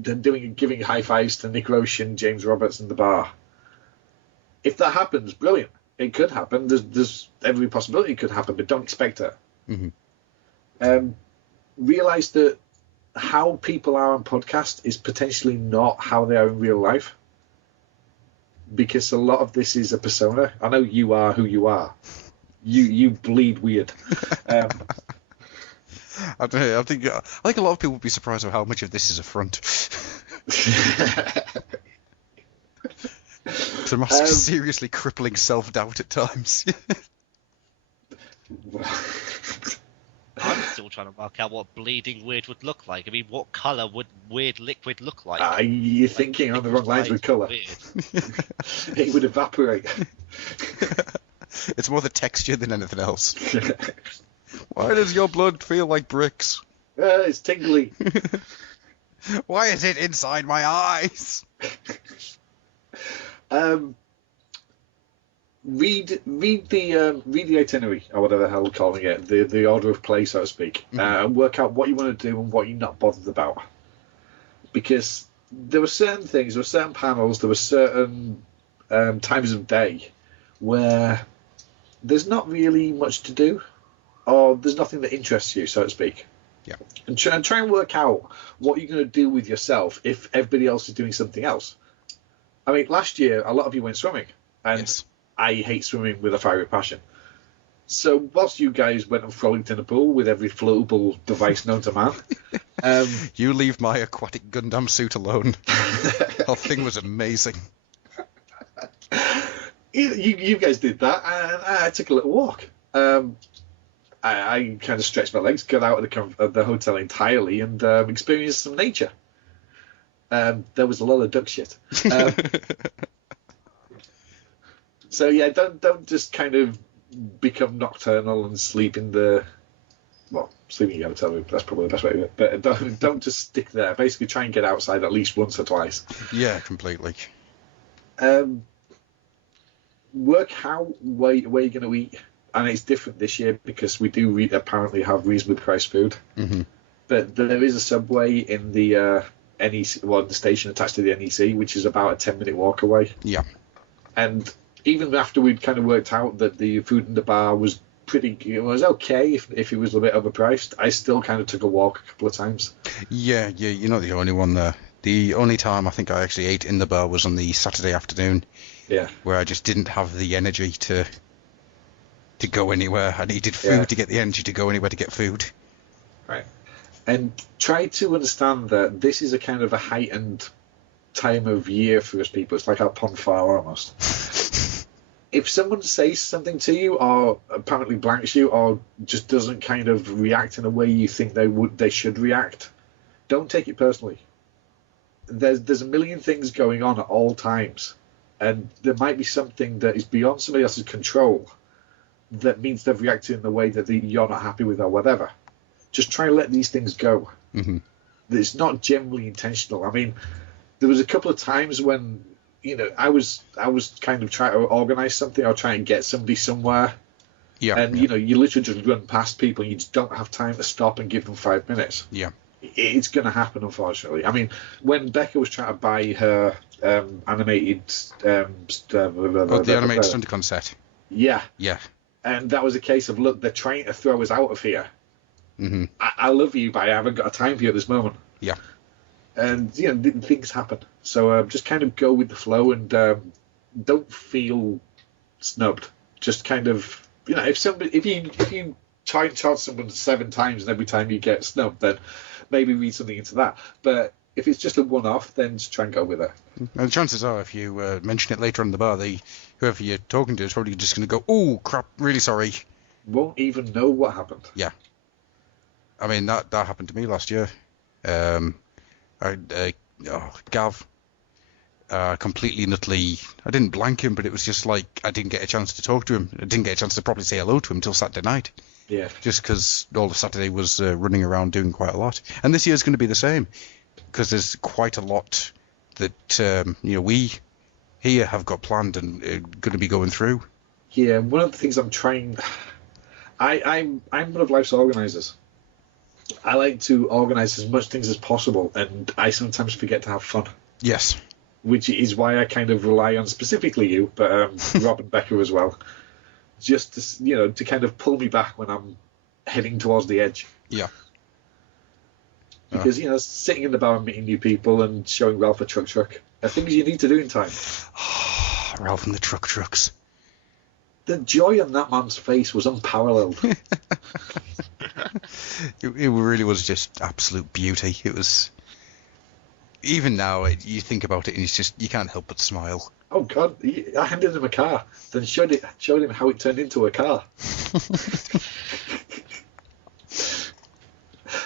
giving high fives to Nick Roche and James Roberts in the bar. If that happens, brilliant. It could happen. There's every possibility it could happen, but don't expect it. Mm-hmm. Realize that how people are on podcast is potentially not how they are in real life, because a lot of this is a persona. I know you are who you are. You bleed weird. I don't know, I think a lot of people would be surprised at how much of this is a front. There must be seriously crippling self-doubt at times. I'm still trying to work out what bleeding weird would look like. I mean, what colour would weird liquid look like? You're thinking on the wrong lines with colour. It would evaporate. It's more the texture than anything else. Why does your blood feel like bricks? It's tingly. Why is it inside my eyes? Read the itinerary, or whatever the hell we're calling it, the order of play, so to speak, and work out what you want to do and what you're not bothered about. Because there were certain things, there were certain panels, there were certain times of day where there's not really much to do, or there's nothing that interests you, so to speak. Yeah. And try and work out what you're going to do with yourself if everybody else is doing something else. I mean, last year, a lot of you went swimming, and Yes. I hate swimming with a fiery passion. So whilst you guys went and frolicked in a pool with every floatable device known to man, You leave my aquatic Gundam suit alone. That thing was amazing. you guys did that, and I took a little walk. I kind of stretched my legs, got out of the hotel entirely, and experienced some nature. There was a lot of duck shit. So yeah, don't just kind of become nocturnal and sleep in the. Well, sleeping in the hotel room, that's probably the best way to do it. But don't just stick there. Basically, try and get outside at least once or twice. Yeah, completely. Work where you're going to eat. And it's different this year because we do apparently have reasonably priced food. Mm-hmm. But there is a Subway in the NEC, the station attached to the NEC, which is about a 10-minute walk away. Yeah. And even after we'd kind of worked out that the food in the bar was it was okay if it was a bit overpriced, I still kind of took a walk a couple of times. Yeah, you're not the only one there. The only time I think I actually ate in the bar was on the Saturday afternoon. Yeah. Where I just didn't have the energy to go anywhere. I needed food to get the energy to go anywhere to get food. Right. And try to understand that this is a kind of a heightened time of year for us people. It's like our pond fire almost. If someone says something to you, or apparently blanks you, or just doesn't kind of react in a way you think they should react, don't take it personally. There's a million things going on at all times, and there might be something that is beyond somebody else's control that means they've reacted in the way that you're not happy with or whatever. Just try and let these things go. Mm-hmm. It's not generally intentional. I mean, there was a couple of times when, I was kind of trying to organise something or try and get somebody somewhere. Yeah. And, you literally just run past people and you just don't have time to stop and give them 5 minutes. Yeah. It's going to happen, unfortunately. I mean, when Becca was trying to buy her animated... the animated Stunticon set. Yeah. Yeah. And that was a case of, look, they're trying to throw us out of here. Mm-hmm. I love you, but I haven't got a time for you at this moment. Yeah. And, things happen. So just kind of go with the flow and don't feel snubbed. Just kind of, if you try and charge someone 7 times and every time you get snubbed, then maybe read something into that. But if it's just a one-off, then just try and go with it. And chances are, if you mention it later on in the bar, whoever you're talking to is probably just going to go, "Oh crap, really sorry." Won't even know what happened. Yeah. I mean, that happened to me last year. Gav, completely and utterly, I didn't blank him, but it was just like I didn't get a chance to talk to him. I didn't get a chance to properly say hello to him until Saturday night. Yeah. Just because all of Saturday was running around doing quite a lot. And this year's going to be the same, because there's quite a lot that we here have got planned and going to be going through. Yeah, one of the things I'm trying... I'm one of life's organisers. I like to organise as much things as possible, and I sometimes forget to have fun. Yes. Which is why I kind of rely on specifically you, but Rob and Becca as well, just to kind of pull me back when I'm heading towards the edge. Yeah. Because sitting in the bar and meeting new people and showing Ralph a truck are things you need to do in time. Ralph and the trucks. The joy on that man's face was unparalleled. It really was just absolute beauty. It was. Even now, you think about it, and it's just you can't help but smile. Oh God! I handed him a car, then showed him how it turned into a car.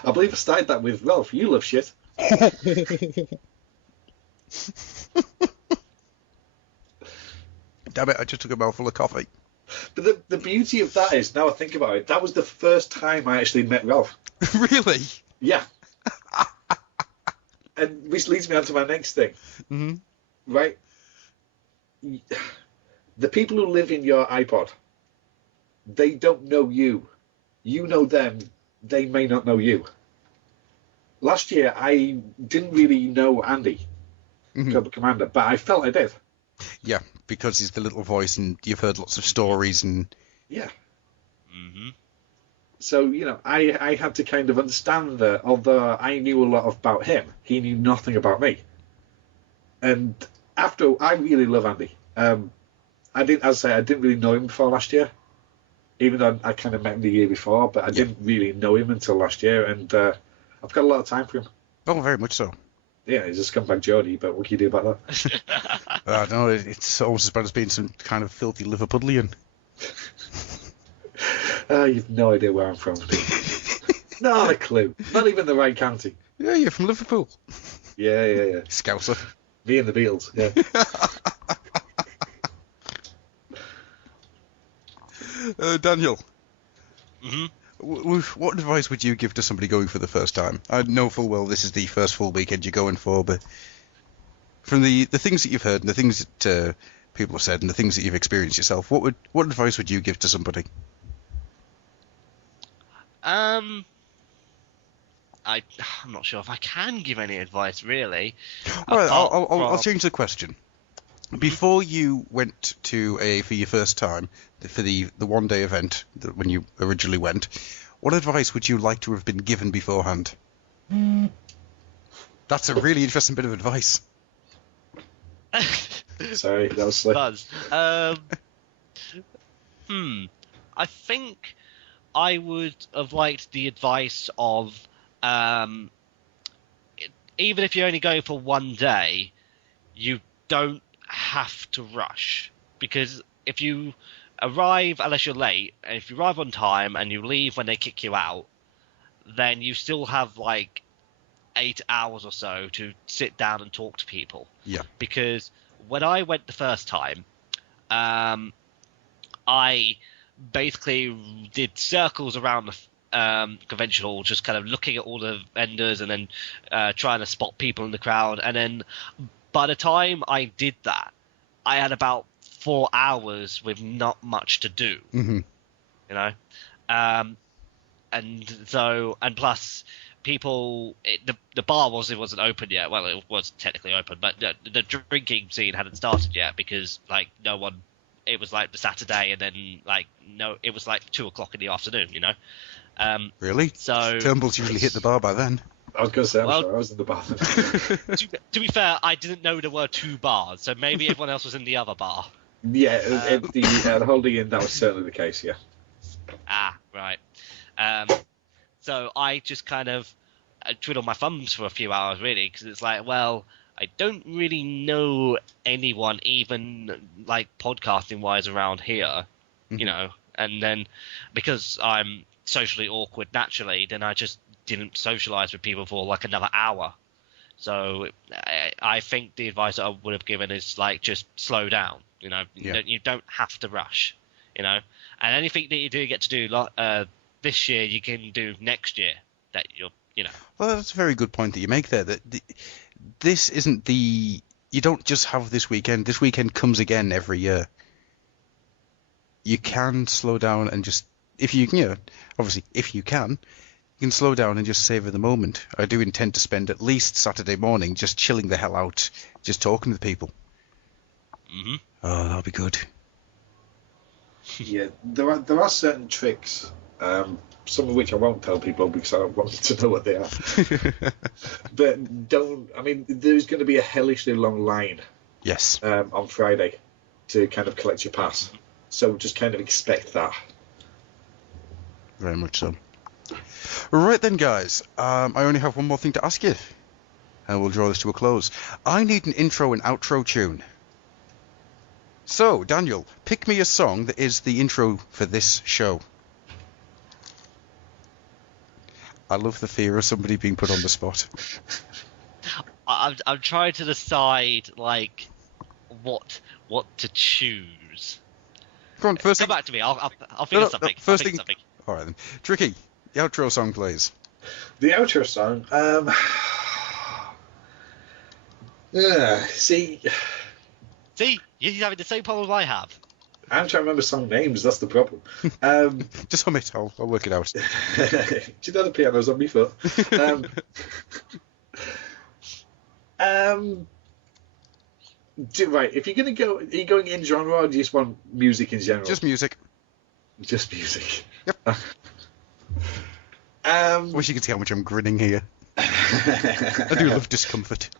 I believe I started that with Ralph. You love shit. Damn it! I just took a mouthful of coffee. But the beauty of that is, now I think about it, that was the first time I actually met Ralph. Really? Yeah. And which leads me on to my next thing. Mm-hmm. Right? The people who live in your iPod, they don't know you. You know them. They may not know you. Last year, I didn't really know Andy, Cobra Commander, but I felt I did. Yeah, because he's the little voice, and you've heard lots of stories, and yeah. Mm-hmm. So I had to kind of understand that although I knew a lot about him, he knew nothing about me. And I really love Andy. I didn't really know him before last year, even though I kind of met him the year before, but I didn't really know him until last year, and I've got a lot of time for him. Oh, very much so. Yeah, he's a scumbag Geordie, but what can you do about that? No, it's almost as bad as being some kind of filthy Liverpudlian. You've no idea where I'm from. Not a clue. Not even the right county. Yeah, you're from Liverpool. Yeah. Scouser. Me and the Beals, yeah. Daniel. Mm-hmm. What advice would you give to somebody going for the first time? I know full well this is the first full weekend you're going for, but from the things that you've heard and the things that people have said and the things that you've experienced yourself, what advice would you give to somebody? I'm not sure if I can give any advice, really. Well, I'll change the question. Before you went to AA for your first time, for the one-day event when you originally went, what advice would you like to have been given beforehand? That's a really interesting bit of advice. Sorry, that was slick. Buzz. I think I would have liked the advice of even if you're only going for one day, you don't have to rush, because if you arrive, unless you're late, and if you arrive on time and you leave when they kick you out, then you still have like 8 hours or so to sit down and talk to people. Yeah. Because when I went the first time, I basically did circles around the convention hall, just kind of looking at all the vendors and then trying to spot people in the crowd. And then by the time I did that, I had about 4 hours with not much to do. Mm-hmm. And plus people, the bar wasn't open yet. Well, it was technically open, but the drinking scene hadn't started yet, because like no one. It was like the Saturday, and then it was like 2:00 in the afternoon. Really? So Turnbull's usually hit the bar by then. I was going to say, I'm Well- sure I was in the bar. To be fair, I didn't know there were 2 bars, so maybe everyone else was in the other bar. Yeah, at the Holiday Inn, that was certainly the case, yeah. Ah, right. So I just kind of twiddled my thumbs for a few hours, really, because it's like, well, I don't really know anyone, even like podcasting wise, around here, you know. And then because I'm socially awkward naturally, then I just didn't socialize with people for like another hour. So I think the advice that I would have given is like just slow down. You know, you don't have to rush. You know, and anything that you do get to do this year, you can do next year. That you know. Well, that's a very good point that you make there. That this isn't you don't just have this weekend. This weekend comes again every year. You can slow down and just, if you obviously, if you can slow down and just savor the moment. I do intend to spend at least Saturday morning just chilling the hell out, just talking to people. Mm-hmm. Oh, that'll be good. Yeah, there are certain tricks, some of which I won't tell people because I don't want them to know what they are. But there's going to be a hellishly long line Yes. on Friday to kind of collect your pass. So just kind of expect that. Very much so. Right then, guys. I only have one more thing to ask you, and we'll draw this to a close. I need an intro and outro tune. So, Daniel, pick me a song that is the intro for this show. I love the fear of somebody being put on the spot. I'm trying to decide like what to choose. Go on, first Come thing. back to me. I'll figure something. First I'll figure thing. something. All right then. Tricky, the outro song, please. The outro song, see, See, you're having the same problem I have. I'm trying to remember song names, that's the problem. Just hum it. I'll work it out. Do you know the piano's on my foot? Right, if you're going to go, are you going in genre or do you just want music in general? Just music. Just music. Yep. Wish you could see how much I'm grinning here. I do love discomfort.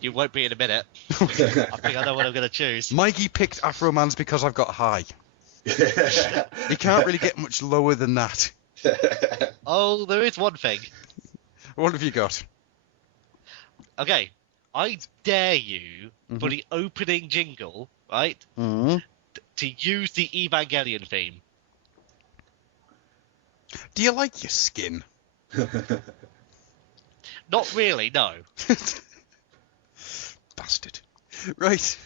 You won't be in a minute. I think I know what I'm going to choose. Mikey picked Afro Man's because I've got high. You can't really get much lower than that. Oh, there is one thing. What have you got? Okay, I dare you for the opening jingle, right, Mm-hmm. to use the Evangelion theme. Do you like your skin? Not really, no. Bastard. Right.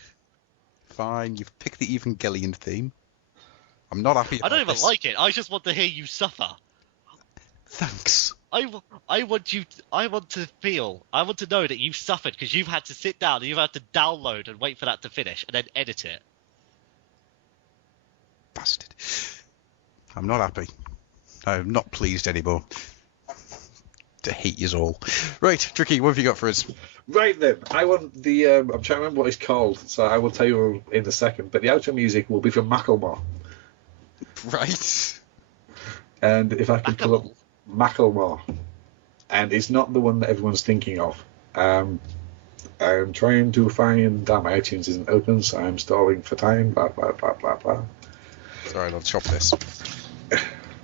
Fine, you've picked the Evangelion theme. I'm not happy I about don't even this. like it. I just want to hear you suffer. Thanks. I want to know that you've suffered because you've had to sit down and you've had to download and wait for that to finish and then edit it. Bastard. I'm not happy. I'm not pleased anymore. To hate yous all. Right, Tricky, what have you got for us? Right then, I want the, I'm trying to remember what it's called, so I will tell you in a second, but the outro music will be from Macklemore. Right. And if I can pull up Macklemore, and it's not the one that everyone's thinking of. I'm trying to find that my iTunes isn't open, so I'm stalling for time. Blah blah blah blah blah. Sorry, I'll chop this.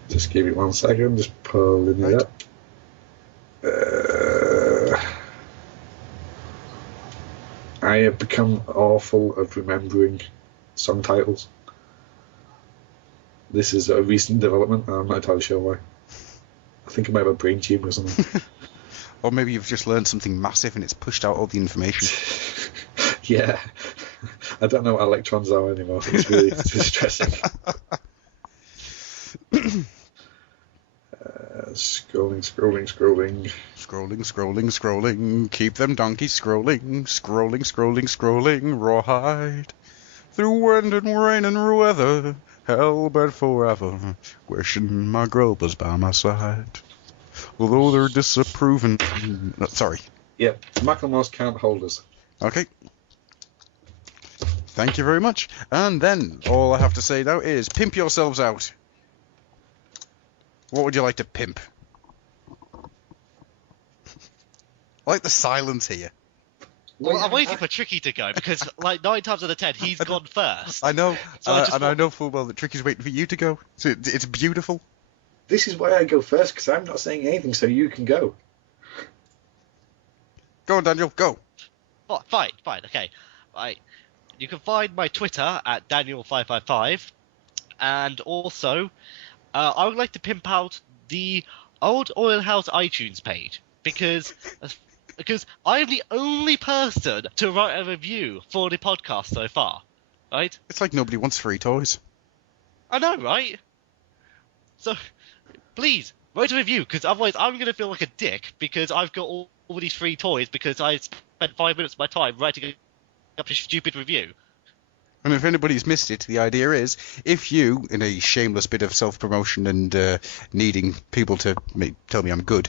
Just give it 1 second. Just pulling it up. I have become awful at remembering song titles. This is a recent development, and I'm not entirely sure why. I think I might have a brain tumor or something. Or maybe you've just learned something massive and it's pushed out all the information. Yeah. I don't know what electrons are anymore. It's really distressing. Scrolling. Scrolling. Keep them donkeys scrolling. Rawhide. Through wind and rain and weather. Hellbent forever. Wishing my girl was by my side. Although they're disapproving. Sorry. Yep. Macklemore's Can't Hold Us. Okay. Thank you very much. And then all I have to say now is pimp yourselves out. What would you like to pimp? I like the silence here. Well, I'm waiting for Tricky to go because, like, 9 times out of 10, he's gone first. I know, So I just and I want- know full well that Tricky's waiting for you to go. So it's beautiful. This is why I go first, because I'm not saying anything, so you can go. Go on, Daniel, go. Oh, fine, okay. Right. You can find my Twitter at Daniel555, and also, I would like to pimp out the Old Oil House iTunes page because I am the only person to write a review for the podcast so far, right? It's like nobody wants free toys. I know, right? So, please write a review because otherwise I'm going to feel like a dick because I've got all these free toys because I spent 5 minutes of my time writing up a stupid review. And if anybody's missed it, the idea is, if you, in a shameless bit of self-promotion and needing people to tell me I'm good,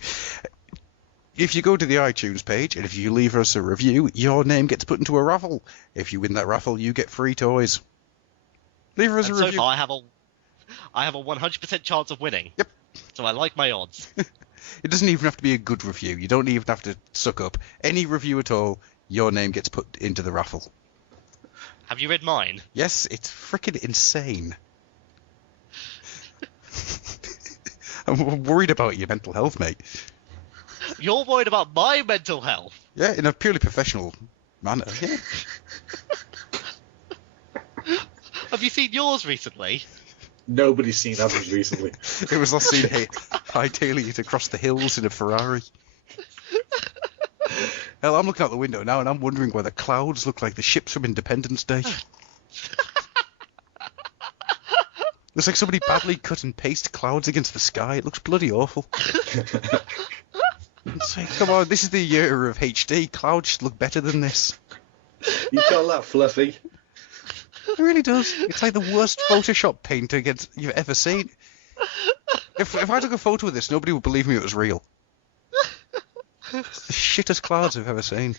if you go to the iTunes page and if you leave us a review, your name gets put into a raffle. If you win that raffle, you get free toys. Leave us And a so review. far I have a 100% chance of winning. Yep. So I like my odds. It doesn't even have to be a good review. You don't even have to suck up. Any review at all, your name gets put into the raffle. Have you read mine? Yes, it's freaking insane. I'm worried about your mental health, mate. You're worried about my mental health. Yeah, in a purely professional manner. Yeah. Have you seen yours recently? Nobody's seen others recently. It was last seen hightailing it across the hills in a Ferrari. Hell, I'm looking out the window now and I'm wondering why the clouds look like the ships from Independence Day. Looks like somebody badly cut and pasted clouds against the sky. It looks bloody awful. It's like, come on, this is the year of HD. Clouds should look better than this. You call that fluffy? It really does. It's like the worst Photoshop paint you've ever seen. If I took a photo of this, nobody would believe me it was real. It's the shittest clouds I've ever seen.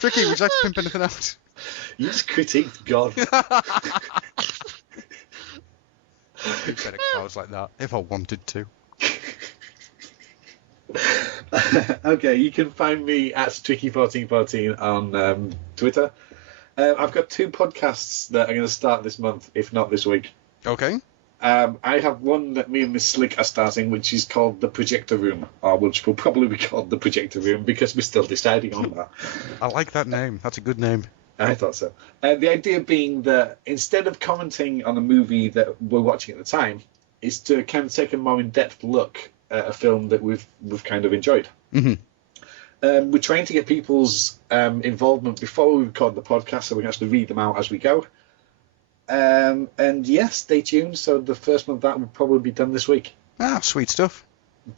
Tricky, would you like to pimp anything out? You just critiqued God. Better clouds like that, if I wanted to. Okay, you can find me at Tricky1414 on Twitter. I've got 2 podcasts that are going to start this month, if not this week. Okay. I have one that me and Miss Slick are starting, which is called The Projector Room, or which will probably be called The Projector Room, because we're still deciding on that. I like that name. That's a good name. I thought so. The idea being that instead of commenting on a movie that we're watching at the time, is to kind of take a more in-depth look at a film that we've kind of enjoyed. Mm-hmm. We're trying to get people's involvement before we record the podcast, so we can actually read them out as we go. And yes, stay tuned. So the first one of that will probably be done this week. Ah, sweet stuff.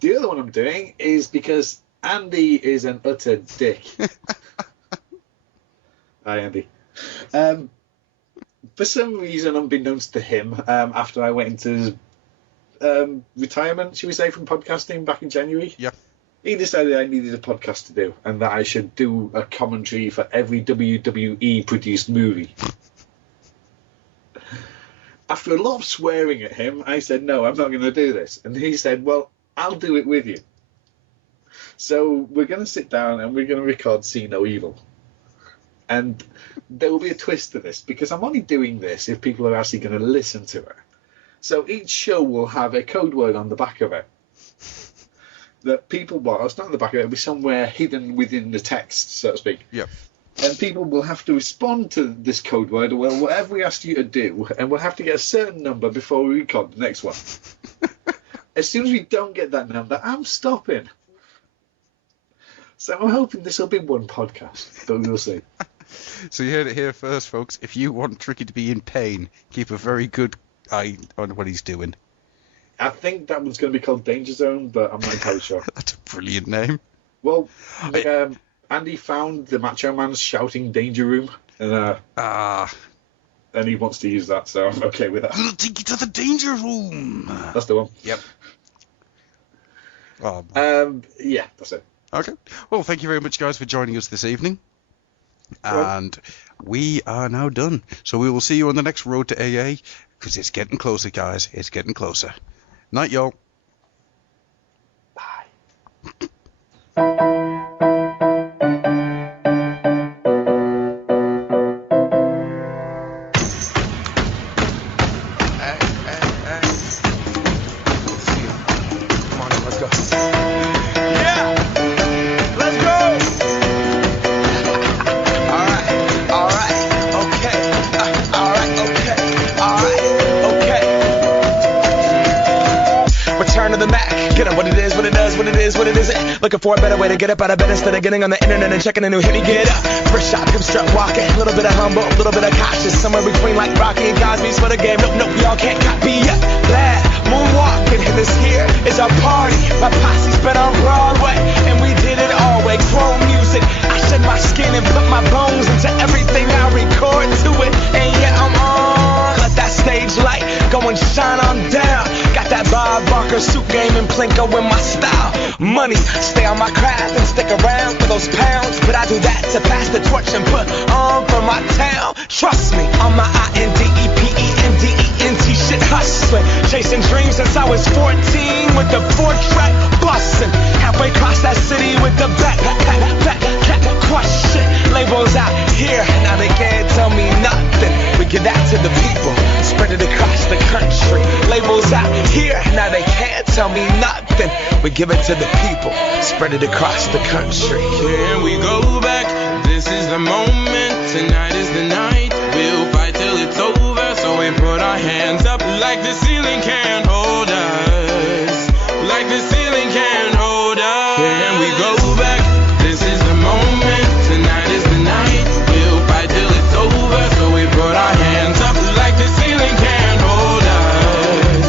The other one I'm doing is because Andy is an utter dick. Hi, Andy. For some reason, unbeknownst to him, after I went into retirement, should we say, from podcasting back in January? Yeah. He decided I needed a podcast to do, and that I should do a commentary for every WWE produced movie. After a lot of swearing at him, I said, no, I'm not going to do this. And he said, well, I'll do it with you. So we're going to sit down and we're going to record See No Evil. And there will be a twist to this, because I'm only doing this if people are actually going to listen to it. So each show will have a code word on the back of it. That people, well, it's not on the back of it, it'll be somewhere hidden within the text, so to speak. Yep. And people will have to respond to this code word, or whatever we ask you to do, and we'll have to get a certain number before we record the next one. As soon as we don't get that number, I'm stopping. So I'm hoping this will be one podcast, but we'll see. So you heard it here first, folks. If you want Tricky to be in pain, keep a very good eye on what he's doing. I think that one's going to be called Danger Zone, but I'm not entirely sure. That's a brilliant name. Well, Andy found the Macho Man's shouting Danger Room, and he wants to use that, so I'm okay with that. I'll take you to the danger room. That's the one. Yep. Oh, Yeah, that's it. okay. Well, thank you very much, guys, for joining us this evening. And we are now done. So we will see you on the next road to AA, because it's getting closer, guys. It's getting closer. Night, y'all. Bye. what it is, what it isn't. Looking for a better way to get up out of bed instead of getting on the internet and checking a new hit. Me get up, first shot, come strut walking. A little bit of humble, a little bit of cautious. Somewhere between like Rocky and Cosby's for the game. Nope, y'all can't copy yet. Glad moonwalking, and this here is our party. My posse's been on Broadway, and we did it all way. Chrome music, I shed my skin and put my bones into everything I record to it. And yeah, I'm on. Let that stage light go and shine on down. Got that Bob Barker suit game and Plinko in my style. Money, stay on my craft and stick around for those pounds. But I do that to pass the torch and put on for my town. Trust me, on my INDEPENDENT shit hustling. Chasing dreams since I was 14 with the 4-track bustin'. Halfway across that city with the back crush shit. Labels out here, now they can't tell me nothing. We give that to the people, spread it across the country. Labels out here, now they can't tell me nothing. We give it to the people, spread it across the country. Here we go back, this is the moment, tonight is the night. We'll fight till it's over, so we put our hands up like the ceiling can't hold us. Like the ceiling can't hold us. Here we go back, this is the moment, tonight is the night. We'll fight till it's over, so we put our hands up like the ceiling can't hold us.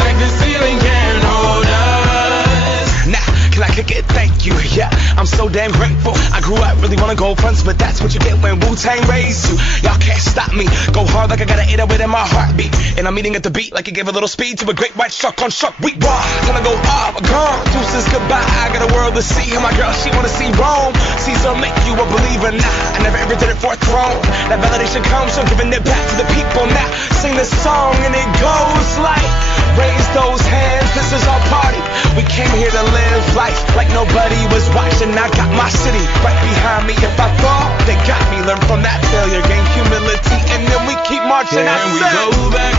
Like the ceiling can't hold us. Now, can I kick it? Thank you, yeah, I'm so damn grateful. I grew up really wanna go fronts, but that's what you get when Wu-Tang raised you. Y'all can't stop me, go hard like I got an 808 in my heartbeat. And I'm eating at the beat like it gave a little speed to a great white shark on Shark Week. Raw, time to go off, gone, deuces goodbye. I got a world to see, and my girl, she wanna see Rome. Caesar make you a believer, nah, I never ever did it for a throne. That validation comes from giving it back to the people. Now, sing this song and it goes like, raise those hands, this is our party. We came here to live life like nobody was watching. I got my city right behind me. If I fall, they got me. Learn from that failure, gain humility, and then we keep marching. And we go back.